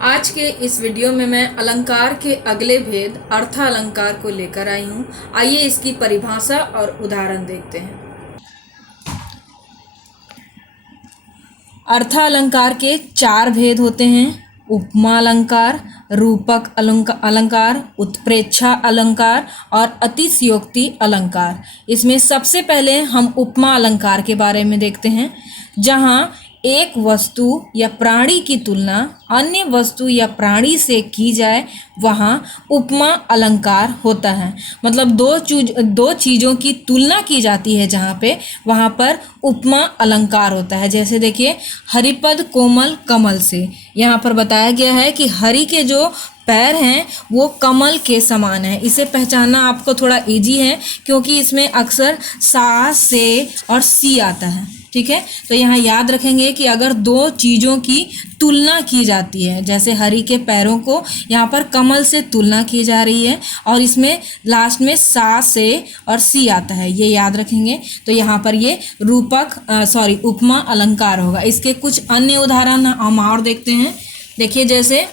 आज के इस वीडियो में मैं अलंकार के अगले भेद अर्थालंकार को लेकर आई हूँ। आइए इसकी परिभाषा और उदाहरण देखते हैं। अर्थालंकार के 4 भेद होते हैं: उपमा अलंकार, रूपक अलंकार, उत्प्रेक्षा अलंकार और अतिशयोक्ति अलंकार। इसमें सबसे पहले हम उपमा अलंकार के बारे में देखते हैं, जहाँ एक वस्तु या प्राणी की तुलना अन्य वस्तु या प्राणी से की जाए, वहाँ उपमा अलंकार होता है। मतलब दो चीज़ों की तुलना की जाती है जहाँ पे, वहाँ पर उपमा अलंकार होता है। जैसे देखिए, हरिपद कोमल कमल से, यहाँ पर बताया गया है कि हरि के जो पैर हैं वो कमल के समान है। इसे पहचानना आपको थोड़ा इजी है, क्योंकि इसमें अक्सर सा, से और सी आता है। ठीक है, तो यहाँ याद रखेंगे कि अगर 2 चीज़ों की तुलना की जाती है, जैसे हरि के पैरों को यहाँ पर कमल से तुलना की जा रही है और इसमें लास्ट में सा, से और सी आता है, ये याद रखेंगे। तो यहाँ पर ये उपमा अलंकार होगा। इसके कुछ अन्य उदाहरण हम और देखते हैं। देखिए, जैसे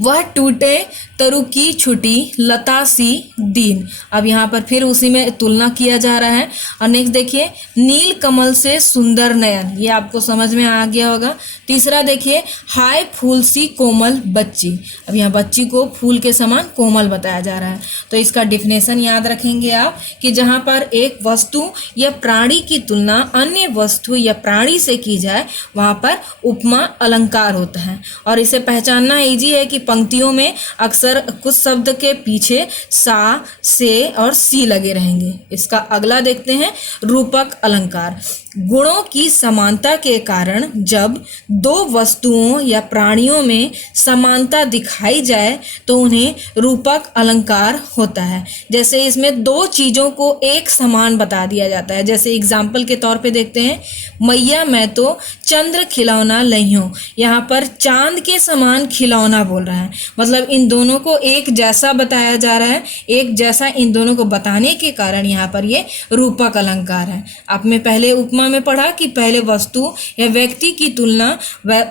वह टूटे तरु की छुटी लता सी दीन। अब यहाँ पर फिर उसी में तुलना किया जा रहा है। और नेक्स्ट देखिए, नील कमल से सुंदर नयन, ये आपको समझ में आ गया होगा। तीसरा देखिए, हाय फूल सी कोमल बच्ची। अब यहाँ बच्ची को फूल के समान कोमल बताया जा रहा है। तो इसका डिफिनेशन याद रखेंगे आप कि जहाँ पर एक वस्तु या प्राणी की तुलना अन्य वस्तु या प्राणी से की जाए, वहाँ पर उपमा अलंकार होता है। और इसे पहचानना ईजी है कि पंक्तियों में अक्सर कुछ शब्द के पीछे सा, से और सी लगे रहेंगे। इसका अगला देखते हैं, रूपक अलंकार। गुणों की समानता के कारण जब 2 वस्तुओं या प्राणियों में समानता दिखाई जाए तो उन्हें रूपक अलंकार होता है। जैसे इसमें 2 चीज़ों को एक समान बता दिया जाता है। जैसे एग्जाम्पल के तौर पे देखते हैं, मैया मैं तो चंद्र खिलौना लइयों। यहाँ पर चांद के समान खिलौना बोल रहा है, मतलब इन दोनों को एक जैसा बताया जा रहा है। एक जैसा इन दोनों को बताने के कारण यहाँ पर ये रूपक अलंकार है। आपने पहले उपमा में पढ़ा कि पहले वस्तु या व्यक्ति की तुलना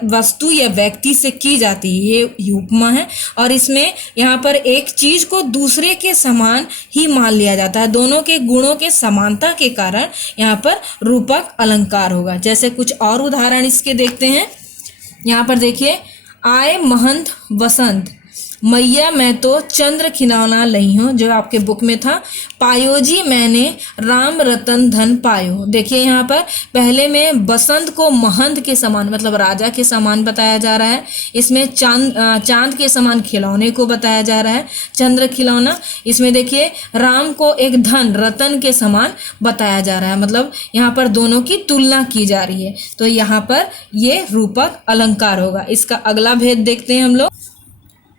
वस्तु या व्यक्ति से की जाती है, ये उपमा है। और इसमें यहाँ पर एक चीज को दूसरे के समान ही मान लिया जाता है। दोनों के गुणों के समानता के कारण यहाँ पर रूपक अलंकार होगा। जैसे कुछ और उदाहरण इसके देखते हैं। यहाँ पर देखिए, आए महंत वसंत, मैया मैं तो चंद्र खिलौना लई हूँ, जो आपके बुक में था। पायो जी मैंने राम रतन धन पायो। देखिए, यहाँ पर पहले में बसंत को महंत के समान, मतलब राजा के समान बताया जा रहा है। इसमें चांद के समान खिलौने को बताया जा रहा है, चंद्र खिलौना। इसमें देखिए, राम को एक धन रतन के समान बताया जा रहा है, मतलब यहाँ पर दोनों की तुलना की जा रही है। तो यहाँ पर ये रूपक अलंकार होगा। इसका अगला भेद देखते हैं हम लोग।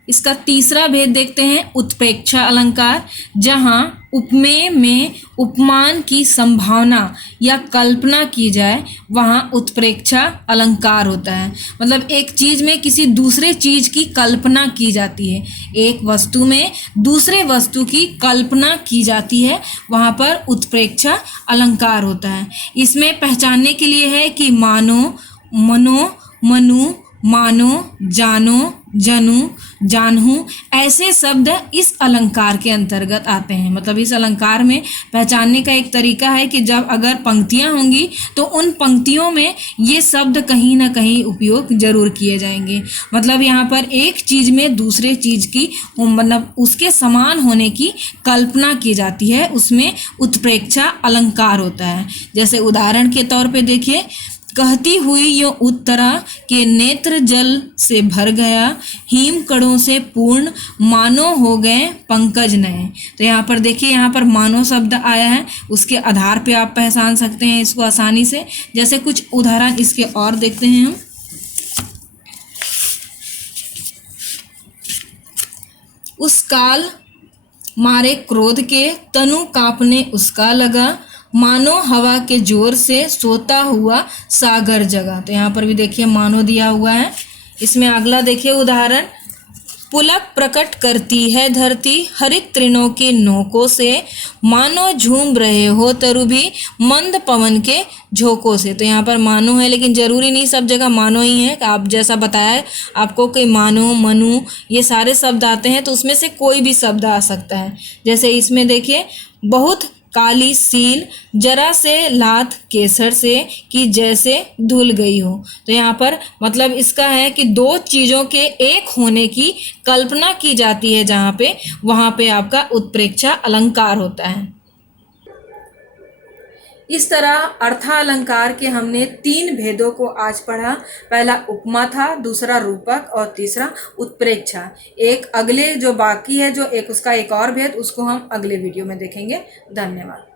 इसका तीसरा भेद देखते हैं, उत्प्रेक्षा अलंकार। जहाँ उपमेय में उपमान की संभावना या कल्पना की जाए, वहाँ उत्प्रेक्षा अलंकार होता है। मतलब एक चीज़ में किसी दूसरे चीज़ की कल्पना की जाती है, एक वस्तु में दूसरे वस्तु की कल्पना की जाती है, वहाँ पर उत्प्रेक्षा अलंकार होता है। इसमें पहचानने के लिए है कि मानो, मनो, मनु, मानो, जानो, जनू, जानहू, ऐसे शब्द इस अलंकार के अंतर्गत आते हैं। मतलब इस अलंकार में पहचानने का एक तरीका है कि जब अगर पंक्तियां होंगी तो उन पंक्तियों में ये शब्द कहीं ना कहीं उपयोग जरूर किए जाएंगे। मतलब यहाँ पर एक चीज़ में दूसरे चीज़ की, मतलब उसके समान होने की कल्पना की जाती है, उसमें उत्प्रेक्षा अलंकार होता है। जैसे उदाहरण के तौर पे देखिए, कहती हुई यो उत्तरा के नेत्र जल से भर गया, हिम कणों से पूर्ण मानो हो गए पंकज नए। तो यहाँ पर देखिए, यहाँ पर मानो शब्द आया है, उसके आधार पे आप पहचान सकते हैं इसको आसानी से। जैसे कुछ उदाहरण इसके और देखते हैं हम। उस काल मारे क्रोध के तनु कांपने उसका लगा, मानो हवा के जोर से सोता हुआ सागर जगा। तो यहाँ पर भी देखिए मानो दिया हुआ है। इसमें अगला देखिए उदाहरण, पुलक प्रकट करती है धरती हरित तृणों की नोकों से, मानो झूम रहे हो तरु भी मंद पवन के झोंकों से। तो यहाँ पर मानो है, लेकिन जरूरी नहीं सब जगह मानो ही है। आप जैसा बताया है आपको कि मानो, मनु ये सारे शब्द आते हैं, तो उसमें से कोई भी शब्द आ सकता है। जैसे इसमें देखिए, बहुत काली सील जरा से लात केसर से कि जैसे धुल गई हो। तो यहाँ पर मतलब इसका है कि दो चीज़ों के एक होने की कल्पना की जाती है जहाँ पे, वहाँ पे आपका उत्प्रेक्षा अलंकार होता है। इस तरह अर्थालंकार के हमने 3 भेदों को आज पढ़ा। पहला उपमा था, दूसरा रूपक और तीसरा उत्प्रेक्षा। एक अगले जो बाकी है, जो एक उसका एक और भेद, उसको हम अगले वीडियो में देखेंगे। धन्यवाद।